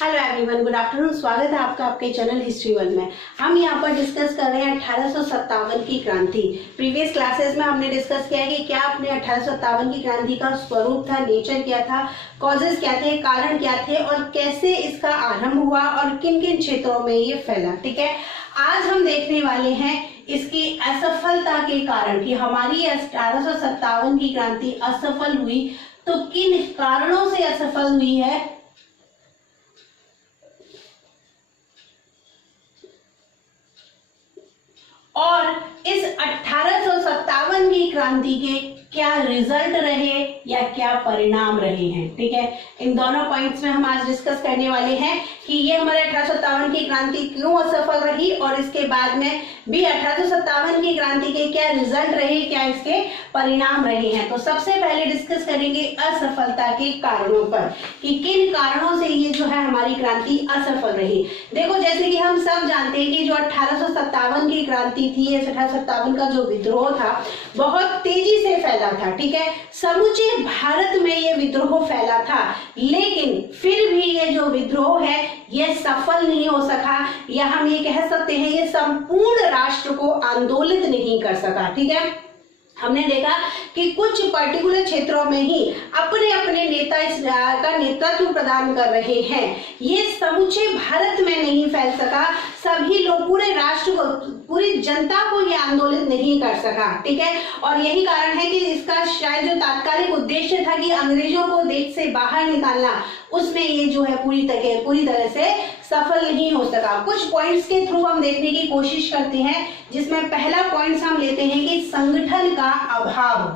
Hello everyone, good afternoon. स्वागत है आपका आपके चैनल हिस्ट्री वर्ल्ड में। हम यहाँ पर डिस्कस कर रहे हैं 1857 की क्रांति। प्रीवियस क्लासेस में हमने डिस्कस किया है कि क्या अपने 1857 की क्रांति का स्वरूप था, नेचर क्या था, कॉजेस क्या थे, कारण क्या थे और कैसे इसका आरंभ हुआ और किन किन क्षेत्रों में ये फैला। ठीक है, आज हम देखने वाले हैं इसकी असफलता के कारण कि हमारी 1857 की क्रांति असफल हुई तो किन कारणों से असफल हुई है और इस 1857 की क्रांति के क्या रिजल्ट रहे या क्या परिणाम रहे हैं। ठीक है, इन दोनों पॉइंट्स में हम आज डिस्कस करने वाले हैं कि ये हमारे 1857 की क्रांति क्यों असफल रही और इसके बाद में भी 1857 की क्रांति के क्या रिजल्ट रहे, क्या इसके परिणाम रहे हैं। तो सबसे पहले डिस्कस करेंगे असफलता के कारणों पर कि किन कारणों से ये जो है हमारी क्रांति असफल रही। देखो, जैसे कि हम सब जानते हैं कि जो 1857 की क्रांति थी, 1857 का जो विद्रोह था बहुत तेजी से फैला था। ठीक है, समूचे भारत में ये विद्रोह फैला था, लेकिन फिर भी ये जो विद्रोह है ये सफल नहीं हो सका, या हम ये कह सकते हैं ये संपूर्ण राष्ट्र को आंदोलित नहीं कर सका। ठीक है, हमने देखा कि कुछ पर्टिकुलर क्षेत्रों में ही अपने अपने नेता का नेतृत्व प्रदान कर रहे हैं, ये समूचे भारत में नहीं फैल सका, सभी लोग, पूरे राष्ट्र को, पूरी जनता को ये आंदोलित नहीं कर सका। ठीक है, और यही कारण है कि इसका शायद जो तात्कालिक उद्देश्य था कि अंग्रेजों को देश से बाहर निकालना, उसमें ये जो है पूरी तरह से सफल नहीं हो सका। कुछ पॉइंट्स के थ्रू हम देखने की कोशिश करते हैं, जिसमें पहला पॉइंट हम लेते हैं कि संगठन का अभाव।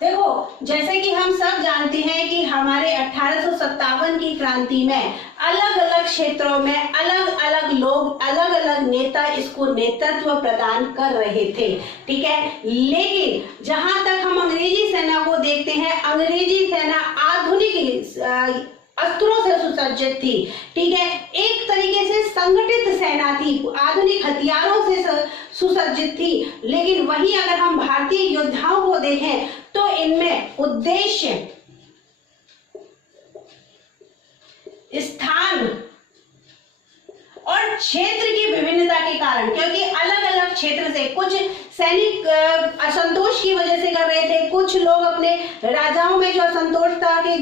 देखो, जैसे कि हम सब जानते हैं कि हमारे 1857 की क्रांति में अलग अलग क्षेत्रों में अलग अलग लोग, अलग अलग नेता इसको नेतृत्व प्रदान कर रहे थे। ठीक है, लेकिन जहां तक हम अंग्रेजी सेना को देखते हैं, अंग्रेजी सेना आधुनिक अस्त्रों से सुसज्जित थी। ठीक है, एक तरीके से संगठित सेना थी, आधुनिक हथियारों से सुसज्जित थी, लेकिन वहीं अगर हम भारतीय योद्धाओं को देखें तो इनमें उद्देश्य, स्थान और क्षेत्र की विभिन्नता के कारण, क्योंकि अलग अलग क्षेत्र से कुछ सैनिक असंतोष की वजह से कर रहे थे, कुछ लोग अपने राजाओं में जो असंतोष था कि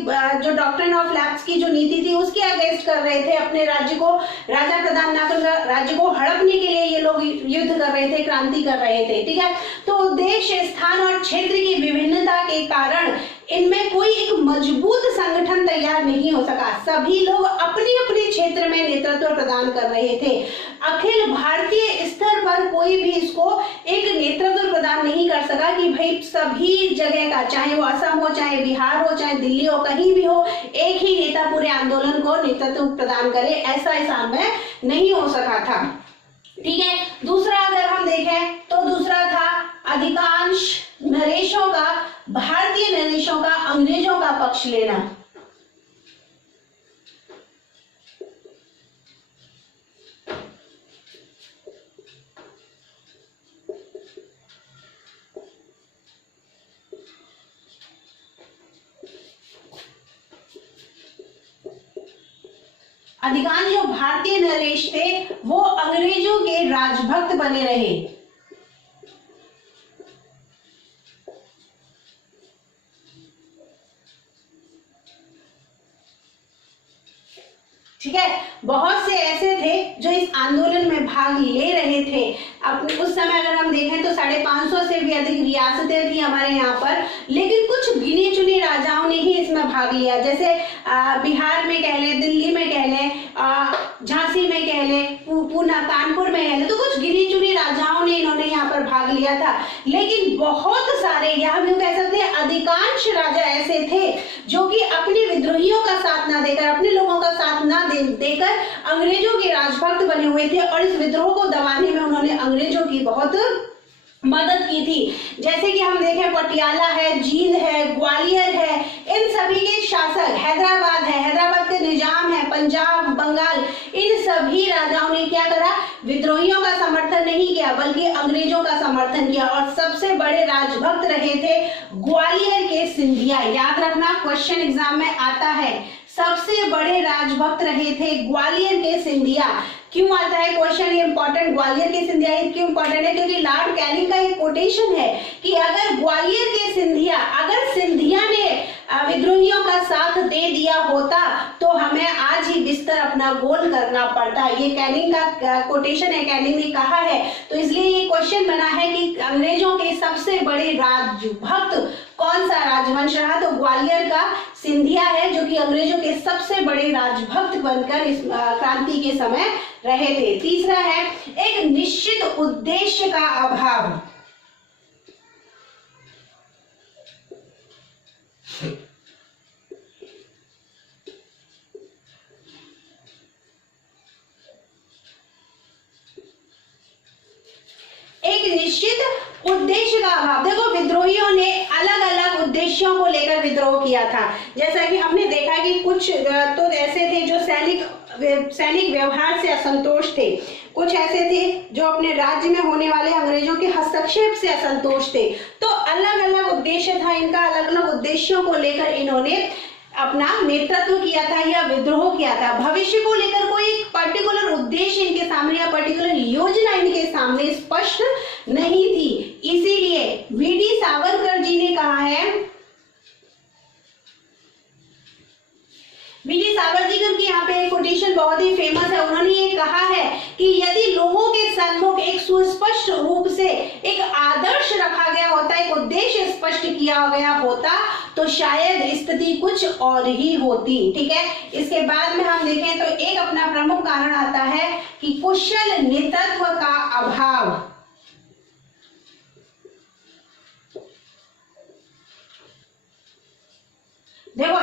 जो डॉक्ट्रिन ऑफ लैप्स की जो नीति थी उसके अगेंस्ट कर रहे थे, अपने राज्य को राजा प्रदान न कर राज्य को हड़पने के लिए ये लोग युद्ध कर रहे थे, क्रांति कर रहे थे। ठीक है, तो उद्देश्य, स्थान और क्षेत्र की विभिन्नता के कारण इनमें कोई एक मजबूत संगठन तैयार नहीं हो सका। सभी लोग अपने अपने क्षेत्र में नेतृत्व प्रदान कर रहे थे। अखिल भारतीय स्तर पर कोई भी इसको एक नेतृत्व प्रदान नहीं कर सका कि भाई सभी जगह का, चाहे वो असम हो, चाहे बिहार हो, चाहे दिल्ली हो, कहीं भी हो, एक ही नेता पूरे आंदोलन को नेतृत्व प्रदान करे, ऐसा इस में नहीं हो सका था। ठीक है, दूसरा अगर हम देखें तो दूसरा था अधिकांश नरेशों का, भारतीय नरेशों का अंग्रेजों का पक्ष लेना। अधिकांश जो भारतीय नरेश थे वो अंग्रेजों के राजभक्त बने रहे। ठीक है, बहुत से ऐसे थे जो इस आंदोलन में भाग ले रहे थे। अपने उस समय अगर हम देखें तो 550 से भी अधिक रियासतें थी हमारे यहाँ पर, लेकिन कुछ गिने चुने राजाओं ने ही इसमें भाग लिया। जैसे बिहार में कह लें, दिल्ली में कह लें, झांसी में कह लें, पूना, कानपुर में कह लें, तो कुछ गिने चुने राजाओं ने इन्होंने यहाँ पर भाग लिया था। लेकिन बहुत सारे, यहाँ भी कह सकते हैं अधिकांश राजा ऐसे थे जो कि अपने विद्रोहियों का साथ ना देकर, अपने लोगों का साथ ना देकर अंग्रेजों के राजभक्त बने हुए थे, और इस विद्रोह को दबाने में उन्होंने अंग्रेजों की बहुत मदद की थी। जैसे कि हम देखें, पटियाला है, जींद है, ग्वालियर है, इन सभी के शासक, हैदराबाद है, हैदराबाद के निजाम है, पंजाब, बंगाल, इन सभी राजाओं ने क्या करा, विद्रोह विद्रोहियों का समर्थन नहीं किया बल्कि अंग्रेजों का समर्थन किया और सबसे बड़े राजभक्त रहे थे ग्वालियर के सिंधिया। याद रखना, क्वेश्चन एग्जाम में आता है, सबसे बड़े राजभक्त रहे थे ग्वालियर के सिंधिया। क्यों आता है क्वेश्चन ये इंपॉर्टेंट, ग्वालियर के सिंधिया क्यों इंपॉर्टेंट है? क्योंकि लॉर्ड कैनिंग का एक कोटेशन है कि अगर ग्वालियर के सिंधिया, अगर सिंधिया ने विद्रोहियों का साथ दे दिया होता तो हमें आज ही बिस्तर अपना गोल करना पड़ता। ये कैनिंग का कोटेशन है, कैनिंग ने कहा है। तो इसलिए ये क्वेश्चन बना है कि अंग्रेजों के सबसे बड़े राजभक्त कौन सा राजवंश रहा? तो ग्वालियर का सिंधिया है, जो कि अंग्रेजों के सबसे बड़े राजभक्त बनकर इस क्रांति के समय रहे थे। तीसरा है एक निश्चित उद्देश्य का अभाव। एक निश्चित उद्देश्य का अभाव। देखो, विद्रोहियों ने अलग अलग उद्देश्यों को लेकर विद्रोह किया था। जैसा कि हमने देखा कि कुछ तो ऐसे थे जो सैनिक व्यवहार से असंतोष थे, कुछ ऐसे थे जो अपने राज्य में होने वाले अंग्रेजों के हस्तक्षेप से असंतोष थे। तो अलग अलग उद्देश्य था इनका, अलग अलग उद्देश्यों को लेकर इन्होंने अपना नेतृत्व किया था या विद्रोह किया था। भविष्य को लेकर कोई पर्टिकुलर उद्देश्य इनके सामने या पर्टिकुलर योजना इनके सामने स्पष्ट नहीं थी। इसीलिए वीडी सावरकर जी ने कहा है, वीडी सावरकर की यहाँ पे एक कोटेशन बहुत ही फेमस है। उन्होंने ये कहा है कि यदि लोगों के सन्मुख एक सुस्पष्ट रूप से एक आदर्श रखा गया होता, एक उद्देश्य स्पष्ट किया गया होता तो शायद स्थिति कुछ और ही होती। ठीक है, इसके बाद में हम देखें तो एक अपना प्रमुख कारण आता है कि कुशल नेतृत्व का अभाव। देखो,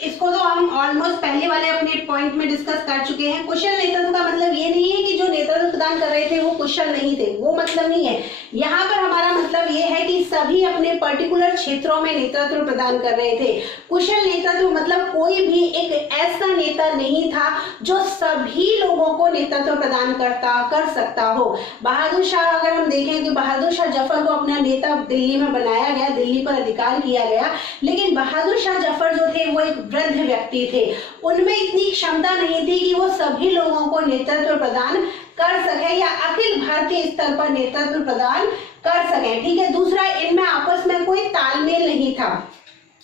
इसको तो हम ऑलमोस्ट पहले वाले अपने पॉइंट में डिस्कस कर चुके हैं। कुशल नेतृत्व का मतलब ये नहीं है कि जो नेतृत्व प्रदान कर रहे थे वो कुशल नहीं थे, वो मतलब नहीं है। यहाँ पर हमारा मतलब ये है कि सभी अपने पर्टिकुलर क्षेत्रों में नेतृत्व प्रदान कर रहे थे। कुशल नेतृत्व मतलब कोई भी एक ऐसा नेता नहीं था जो सभी लोगों को नेतृत्व प्रदान कर सकता हो। बहादुर शाह, अगर हम देखें कि बहादुर शाह जफर को अपना नेता दिल्ली में बनाया गया, दिल्ली पर अधिकार किया गया, लेकिन बहादुर शाह जफर जो थे वो एक वृद्ध व्यक्ति थे। उनमें इतनी क्षमता नहीं थी कि वो सभी लोगों को नेतृत्व प्रदान कर सके या अखिल भारतीय स्तर पर नेतृत्व प्रदान कर सके। ठीक है, दूसरा, इनमें आपस में कोई तालमेल नहीं था।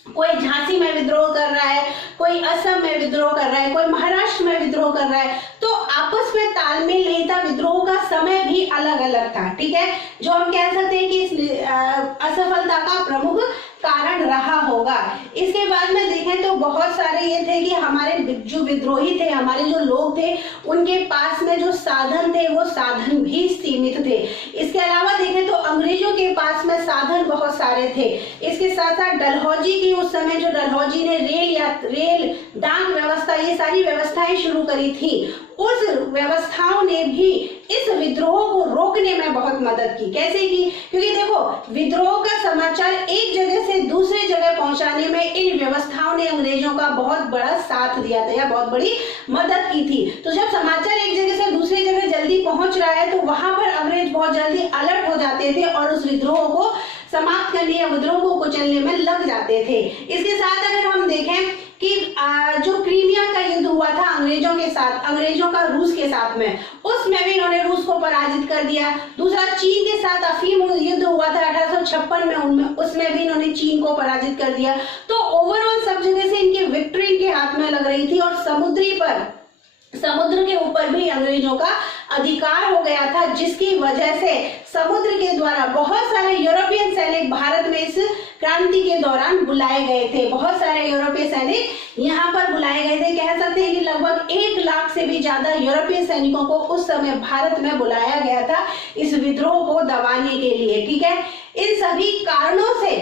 कोई झांसी में विद्रोह कर रहा है, कोई असम में विद्रोह कर रहा है, कोई महाराष्ट्र में विद्रोह कर रहा है, तो आपस में तालमेल नहीं था। विद्रोह का समय भी अलग अलग था। ठीक है, जो हम कह सकते हैं कि इस असफलता का प्रमुख कारण रहा होगा। इसके बाद में देखें तो बहुत सारे ये थे कि हमारे जो विद्रोही थे, हमारे जो लोग थे, उनके पास में जो साधन थे वो साधन भी सीमित थे। इसके अलावा देखें तो अंग्रेजों के पास में साधन बहुत सारे थे। इसके साथ साथ डलहौजी की उस समय जो डलहौजी ने रेल डाक व्यवस्था, ये सारी व्यवस्थाएं शुरू करी थी, उस व्यवस्थाओं ने भी इस विद्रोह को रोकने में बहुत मदद की। कैसे की? क्योंकि देखो, विद्रोह का समाचार एक जगह से दूसरी जगह पहुंचाने में इन व्यवस्थाओं ने अंग्रेजों का बहुत बड़ा साथ दिया था या बहुत बड़ी मदद की थी। तो जब समाचार एक जगह से दूसरी जगह जल्दी पहुंच रहा है तो वहां पर अंग्रेज बहुत जल्दी अलर्ट हो जाते थे और उस विद्रोह को समाप्त करने या विद्रोह को कुचलने में लग जाते थे। इसके साथ अगर हम देखें कि जो क्रीमिया का युद्ध हुआ था अंग्रेजों के साथ, अंग्रेजों का रूस के साथ में, उसमें भी इन्होंने रूस को पराजित कर दिया। दूसरा, चीन के साथ अफीम युद्ध हुआ था 1856 में, उसमें भी इन्होंने चीन को पराजित कर दिया। तो ओवरऑल सब जगह से इनकी विक्ट्री इनके हाथ में लग रही थी और समुद्र के ऊपर भी अंग्रेजों का अधिकार हो गया था, जिसकी वजह से समुद्र के द्वारा बहुत सारे यूरोपियन सैनिक भारत में इस क्रांति के दौरान बुलाए गए थे। बहुत सारे यूरोपीय सैनिक यहाँ पर बुलाए गए थे। कह सकते हैं कि लगभग 1 लाख से भी ज्यादा यूरोपीय सैनिकों को उस समय भारत में बुलाया गया था इस विद्रोह को दबाने के लिए। ठीक है, इन सभी कारणों से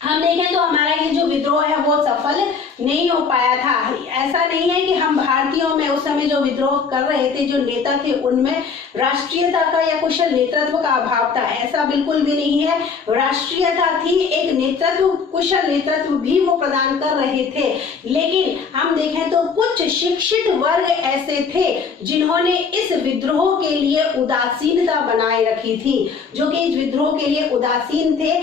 हम देखें तो हमारा ये जो विद्रोह है वो सफल नहीं हो पाया था। ऐसा नहीं है कि हम भारतीयों में उस समय जो विद्रोह कर रहे थे, जो नेता थे, उनमें राष्ट्रीयता का या कुशल नेतृत्व का अभाव था, ऐसा बिल्कुल भी नहीं है। राष्ट्रीयता थी, एक नेतृत्व, कुशल नेतृत्व भी वो प्रदान कर रहे थे। लेकिन हम देखें तो कुछ शिक्षित वर्ग ऐसे थे जिन्होंने इस विद्रोह के लिए उदासीनता बनाए रखी थी, जो कि इस विद्रोह के लिए उदासीन थे,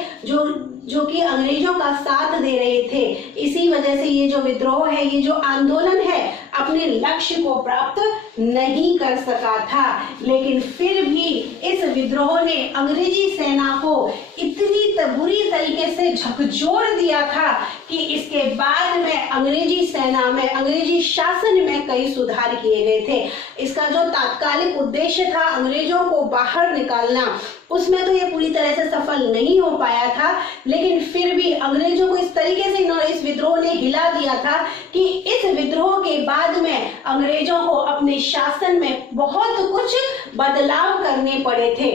जो कि अंग्रेजों का साथ दे रहे थे। इसी वजह से ये जो विद्रोह है, ये जो आंदोलन है, अपने लक्ष्य को प्राप्त नहीं कर सका था। लेकिन फिर भी इस विद्रोह ने अंग्रेजी सेना को इतनी बुरी तरीके से झकझोर दिया था कि इसके बाद में अंग्रेजी सेना में, अंग्रेजी शासन में कई सुधार किए गए थे। इसका जो तात्कालिक उद्देश्य था अंग्रेजों को बाहर निकालना, उसमें तो ये पूरी तरह से सफल नहीं हो पाया था। लेकिन फिर भी अंग्रेजों को इस तरीके से इस विद्रोह ने हिला दिया था कि इस विद्रोह के बाद में अंग्रेजों को अपने शासन में बहुत कुछ बदलाव करने पड़े थे।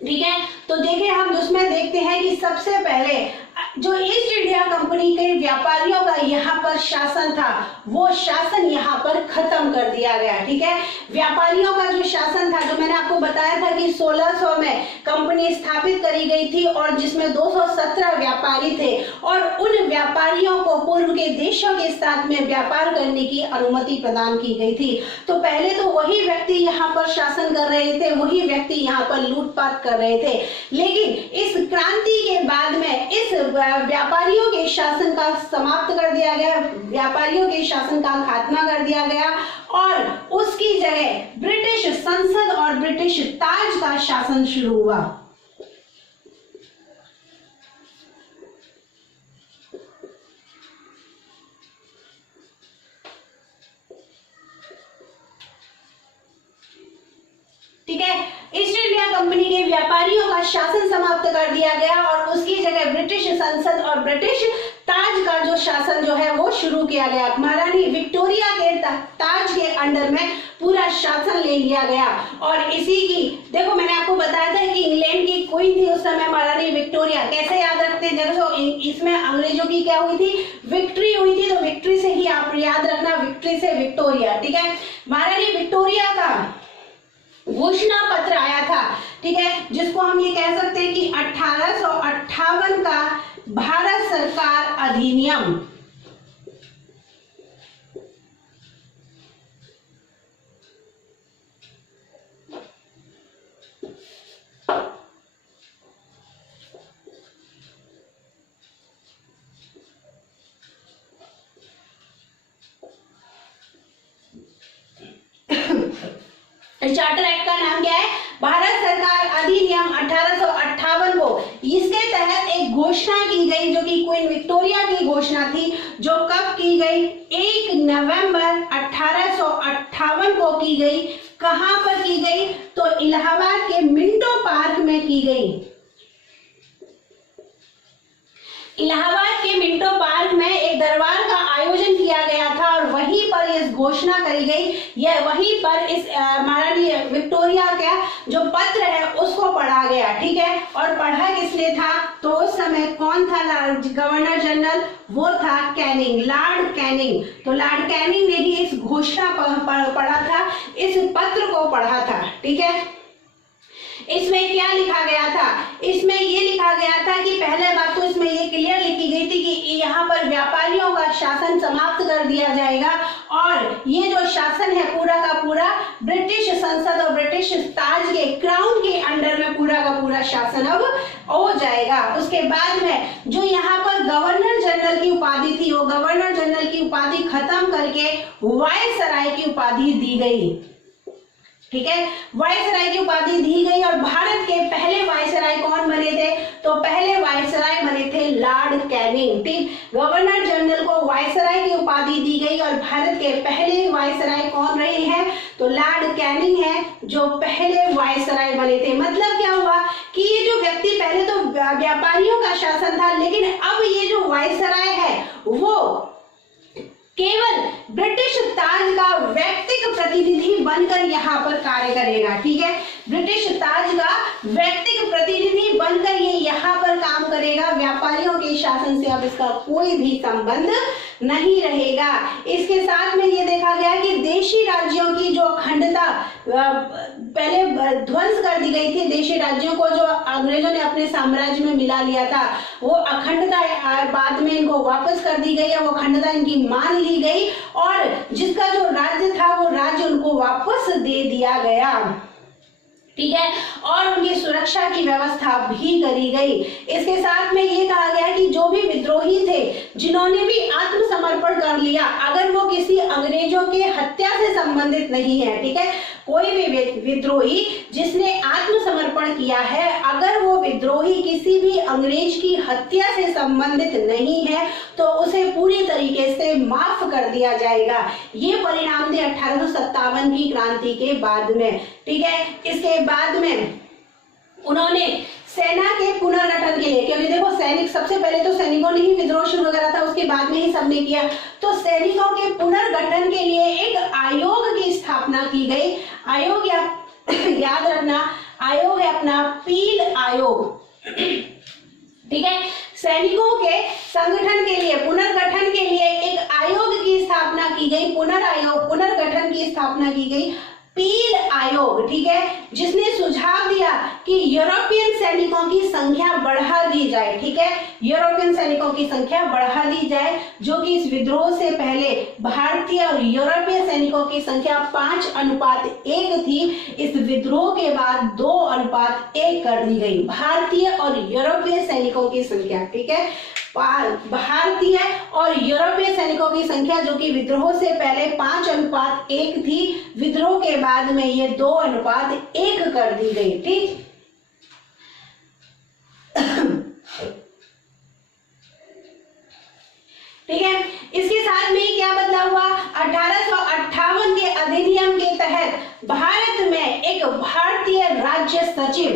ठीक है, तो देखिए हम उसमें देखते हैं कि सबसे पहले जो ईस्ट इंडिया कंपनी के व्यापारियों का यहाँ पर शासन था, वो शासन यहाँ पर खत्म कर दिया गया। ठीक है, व्यापारियों का जो शासन था, जो मैंने आपको बताया था कि 1600 में कंपनी स्थापित करी गई थी और जिसमें 217 व्यापारी थे, और उन व्यापारियों को पूर्व के देशों के साथ में व्यापार करने की अनुमति प्रदान की गई थी। तो पहले तो वही व्यक्ति यहाँ पर शासन कर रहे थे, वही व्यक्ति यहाँ पर लूटपाट कर रहे थे। लेकिन इस क्रांति के बाद में इस व्यापारियों के शासन का समाप्त कर दिया गया, व्यापारियों के शासन का खात्मा कर दिया गया और उसकी जगह ब्रिटिश संसद और ब्रिटिश ताज का शासन शुरू हुआ। ठीक है, ईस्ट इंडिया कंपनी के व्यापारियों का शासन समाप्त कर दिया गया और उसकी जगह ब्रिटिश संसद और ब्रिटिश ताज का जो शासन जो है वो शुरू किया गया। महारानी विक्टोरिया के ताज के अंडर में पूरा शासन ले लिया गया। और इसी की देखो, मैंने आपको बताया था कि इंग्लैंड की क्वीन थी उस समय महारानी विक्टोरिया। कैसे याद रखते हैं? देखो इसमें अंग्रेजों की क्या हुई थी? विक्ट्री हुई थी। तो विक्ट्री से ही आप याद रखना, विक्ट्री से विक्टोरिया। ठीक है, महारानी विक्टोरिया का घोषणा पत्र आया था। ठीक है, जिसको हम ये कह सकते हैं कि 1858 का भारत सरकार अधिनियम। चार्टर एक्ट का नाम क्या है? भारत सरकार अधिनियम 1858 को। इसके तहत एक घोषणा की गई जो कि क्वीन विक्टोरिया की घोषणा थी, जो कब की गई? 1 नवंबर 1858 को की गई। कहां पर की गई? तो इलाहाबाद के मिंटो पार्क में की गई। इलाहाबाद के मिंटो पार्क में एक दरबार का आयोजन किया गया था और वहीं पर इस घोषणा करी गई। यह वहीं पर इस महारानी विक्टोरिया का जो पत्र है उसको पढ़ा गया। ठीक है, और पढ़ा किसने था? तो उस समय कौन था गवर्नर जनरल? वो था कैनिंग, लॉर्ड कैनिंग। तो लॉर्ड कैनिंग ने ही इस घोषणा पढ़ा था, इस पत्र को पढ़ा था। ठीक है, इसमें क्या लिखा गया था? इसमें ये लिखा गया था कि पहले बात तो इसमें ये क्लियर लिखी गई थी कि यहाँ पर व्यापारियों का शासन समाप्त कर दिया जाएगा और ये जो शासन है पूरा का पूरा ब्रिटिश संसद और ब्रिटिश ताज के क्राउन के अंडर में पूरा का पूरा शासन अब हो जाएगा। उसके बाद में जो यहाँ पर गवर्नर जनरल की उपाधि थी, वो गवर्नर जनरल की उपाधि खत्म करके वायसराय की उपाधि दी गई। ठीक है, वायसराय की उपाधि दी गई। और भारत के पहले वायसराय कौन बने थे? तो पहले वायसराय बने थे लॉर्ड कैनिंग। ठीक, गवर्नर जनरल को वायसराय की उपाधि दी गई और भारत के पहले वायसराय कौन रहे हैं? तो लॉर्ड कैनिंग है जो पहले वायसराय बने थे। मतलब क्या हुआ कि ये जो व्यक्ति, पहले तो व्यापारियों का शासन था, लेकिन अब ये जो वायसराय है वो केवल ब्रिटिश ताज का व्यक्तिगत प्रतिनिधि बनकर यहाँ पर कार्य करेगा। ठीक है, ब्रिटिश ताज का व्यक्तिगत प्रतिनिधि बनकर ये यहाँ पर काम करेगा। व्यापारियों के शासन से अब इसका कोई भी संबंध नहीं रहेगा। इसके साथ में ये देखा गया कि देशी राज्यों की जो अखंडता पहले ध्वंस कर दी गई थी, देशी राज्यों को जो अंग्रेजों ने अपने साम्राज्य में मिला लिया था, वो अखंडता बाद में इनको वापस कर दी गई, वो अखंडता इनकी मान ली गई और जिसका जो राज्य था वो राज्य उनको वापस दे दिया गया। ठीक है, और उनकी सुरक्षा की व्यवस्था भी करी गई। इसके साथ में ये कहा गया कि जो भी विद्रोही थे जिन्होंने भी आत्मसमर्पण कर लिया, अगर वो किसी अंग्रेजों के हत्या से संबंधित नहीं है, ठीक है, कोई भी विद्रोही जिसने आत्मसमर्पण किया है, अगर वो विद्रोही किसी भी अंग्रेज की हत्या से संबंधित नहीं है तो उसे पूरी तरीके से माफ कर दिया जाएगा। ये परिणाम थे 1857 की क्रांति के बाद में। ठीक है, इसके बाद में उन्होंने सेना के पुनर्गठन के लिए, क्योंकि देखो सैनिक, सबसे पहले तो सैनिकों ने ही विद्रोह शुरू करा था, उसके बाद में ही सबने किया, तो सैनिकों के पुनर्गठन के लिए एक आयोग की स्थापना की गई। आयोग याद रखना, आयोग है अपना पील आयोग। ठीक है, सैनिकों के संगठन के लिए, पुनर्गठन के लिए एक आयोग की स्थापना की गई, पुनर्गठन की स्थापना की गई, पील आयोग। ठीक है, जिसने सुझाव दिया कि यूरोपियन सैनिकों की संख्या बढ़ा दी जाए। ठीक है, यूरोपियन सैनिकों की संख्या बढ़ा दी जाए, जो कि इस विद्रोह से पहले भारतीय और यूरोपीय सैनिकों की संख्या 5:1 थी। इस विद्रोह के बाद 2:1 कर दी गई, भारतीय और यूरोपीय सैनिकों की संख्या। ठीक है, भारतीय और यूरोपीय सैनिकों की संख्या जो कि विद्रोह से पहले 5:1 थी, विद्रोह के बाद में ये 2:1 कर दी गई। ठीक, ठीक है, इसके साथ में क्या बदलाव हुआ? 1858 के अधिनियम के तहत भारत में एक भारतीय राज्य सचिव,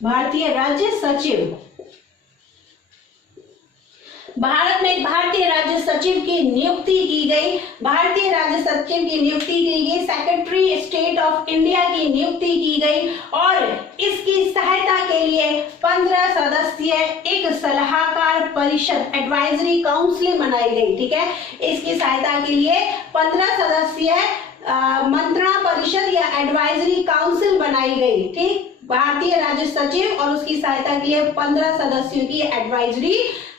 भारत में एक भारतीय राज्य सचिव की नियुक्ति की गई। भारतीय राज्य सचिव की नियुक्ति की गई, सेक्रेटरी स्टेट ऑफ इंडिया की नियुक्ति की गई और इसकी सहायता के लिए 15 सदस्यीय एक सलाहकार परिषद, एडवाइजरी काउंसिल बनाई गई। ठीक है, इसकी सहायता के लिए 15 सदस्यीय मंत्रणा परिषद या एडवाइजरी काउंसिल बनाई गई। ठीक, भारतीय राज्य सचिव और उसकी सहायता के लिए 15 सदस्यों की एडवाइजरी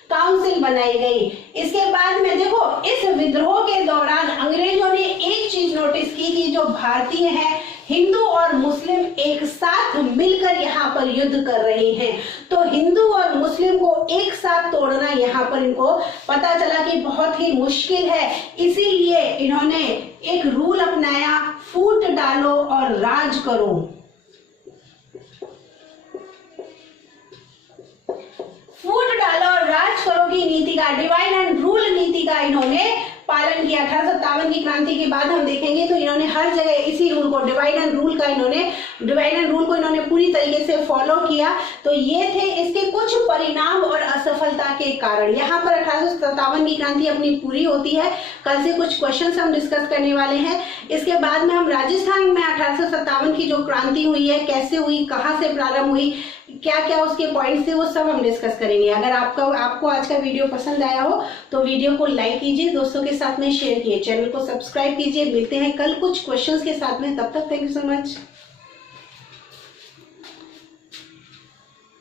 काउंसिल बनाई गई। इसके बाद में देखो, इस विद्रोह के दौरान अंग्रेजों ने एक चीज नोटिस की कि जो भारतीय है, हिंदू और मुस्लिम एक साथ मिलकर यहाँ पर युद्ध कर रहे हैं, तो हिंदू और मुस्लिम को एक साथ तोड़ना यहाँ पर इनको पता चला कि बहुत ही मुश्किल है। इसीलिए इन्होंने एक रूल अपनाया, फूट डालो और राज करो। फूट डालो और राज करो की नीति का, डिवाइड एंड रूल नीति का इन्होंने पालन किया। 1857 की क्रांति के बाद हम देखेंगे तो इन्होंने हर जगह इसी रूल को, डिवाइड एंड रूल को इन्होंने पूरी तरीके से फॉलो किया। तो ये थे इसके कुछ परिणाम और असफलता के कारण। यहाँ पर 1857 की क्रांति अपनी पूरी होती है। कल से कुछ क्वेश्चंस हम डिस्कस करने वाले हैं। इसके बाद में हम राजस्थान में 1857 की जो क्रांति हुई है, कैसे हुई, कहाँ से प्रारंभ हुई, क्या क्या उसके पॉइंट्स थे, वो सब हम डिस्कस करेंगे। अगर आपको आज का वीडियो पसंद आया हो तो वीडियो को लाइक कीजिए, दोस्तों के साथ में शेयर कीजिए, चैनल को सब्सक्राइब कीजिए। मिलते हैं कल कुछ क्वेश्चंस के साथ में, तब तक थैंक यू सो मच।